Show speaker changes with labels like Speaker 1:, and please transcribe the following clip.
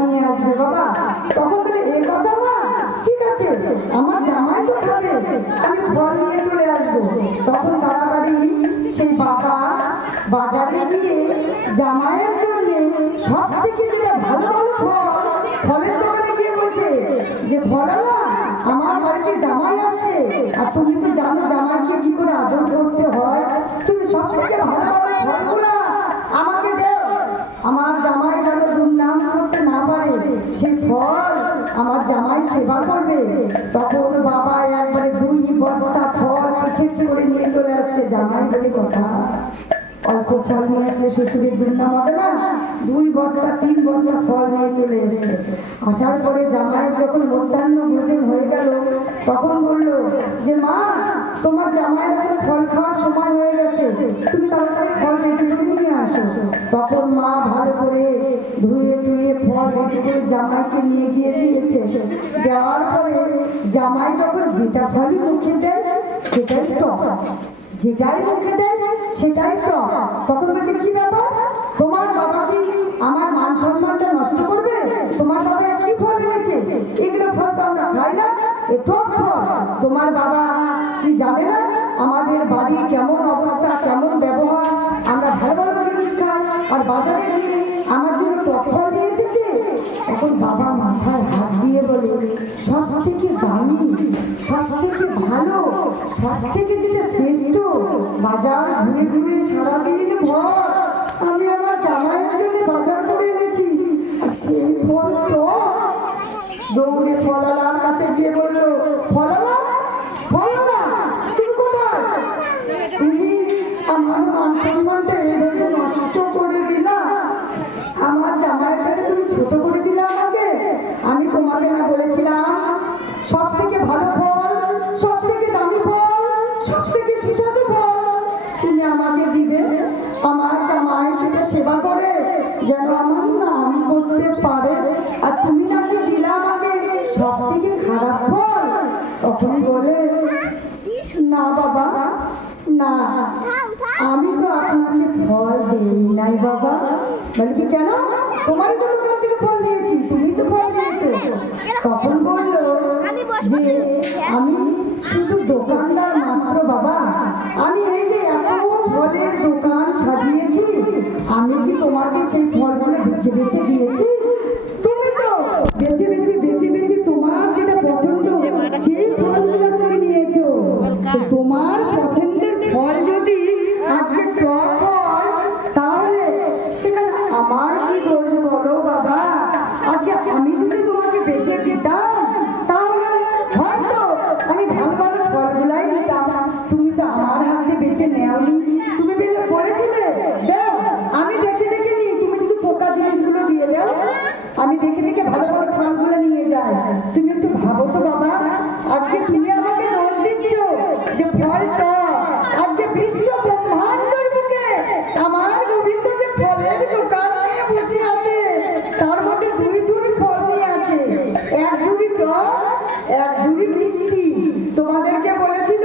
Speaker 1: নিয়ে আসবে, বাবা। তখন এ কথা ঠিক আছে, আমার জামাই নিয়ে চলে তখন তাড়াতাড়ি সেই বাবা বাজারে গিয়ে জামাইয়ের জন্য ভালো ভালো ফল, ফলের দোকানে বলছে যে আমার জামাই আসছে, আর তুমি তো জানো জামাইকে কি করে আদর করতে হয়? তুমি সব থেকে ভালো ভালো ফলগুলা আমাকে দেও আমার জামাই যেন দুর্নাম করতে না পারে সেই ফল আমার জামাই সেবা করবে, তখন বাবা একবারে দুই বস্তা ফল পিছে করে নিয়ে চলে আসছে। জামাই বলে কথা অল্প ফল নিয়ে আসলে শ্বশুরের দুর্নাম হবে না। দুই বস্তা, তিন বস্তা ফল নিয়ে চলে এসছে। আসার পরে জামাইয়ের যখন মধ্যাহ্ন ভোজন হয়ে গেল, তখন বলল, যে মা, তোমার জামাইয়ের এখন ফল খাওয়ার সময় হয়ে গেছে। তুমি তাড়াতাড়ি ফল রেডি নিয়ে আসো। তখন মা ভালো করে ধুয়ে ফল করে জামাইকে নিয়ে গিয়ে দিয়েছে। দেওয়ার পরে জামাই যখন যেটা ফলই মুখে দেয়, সেটাই টক। যেটাই মুখে দেয়, সেটাই টক। তখন বলছে, কি ব্যাপার? তোমার বাবা কি আমার মান সম্মানটা নষ্ট করবে? তোমার বাবা কি ফল এনেছে? এগুলো ফল তো আমরা খাই না। এ টক ফল। তোমার বাবা কি জানে না আমাদের বাড়ি কেমন অবস্থা, কেমন ব্যবহার? আমরা ভালো ভালো জিনিস খাই। আর বাজারে গিয়ে আমার জন্য টক ফল নিয়ে এসেছে তখন বাবা মাথায় হাত দিয়ে বলে, সব থেকে দামি, সব থেকে ভালো, সব থেকে যেটা শ্রেষ্ঠ, বাজার ঘুরে ঘুরে সারাদিন ভর। আমি আমার জামাইয়ের জন্য বাজার করে এনেছি, সেই ফল তো। দৌড়ে ফলালার কাছে গিয়ে বলল ফলালা আমাকে দিবে আমার জামাই সেটা সেবা করে যেন আমার নাম করতে পারে। আর তুমি নাকি দিলে আমাকে সব থেকে খারাপ ফল। তখন বলে না বাবা না। আমি তো আপনাকে ফল দিই নাই বাবা। বলে কি কেন? তোমারই তো দোকান থেকে ফল নিয়েছি তুমি তো ফল দিয়েছ। তখন বলল যে আমি কি তোমাকে সেই ফলগুলো বেছে বেছে দিয়েছি? তুমি তো বেছে বেছে বেছে বেছে তোমার যেটা পছন্দ, সেই ফলগুলো তুমি নিয়েছো। তোমার পছন্দের ফল যদি আজকে টক হয়, তাহলে সেখানে আমার কি দোষ বলো বাবা? আজকে আমি যদি তোমাকে বেঁচে দিতাম এক ঝুড়ি টক এক ঝুড়ি মিষ্টি। তোমাদেরকে বলেছিল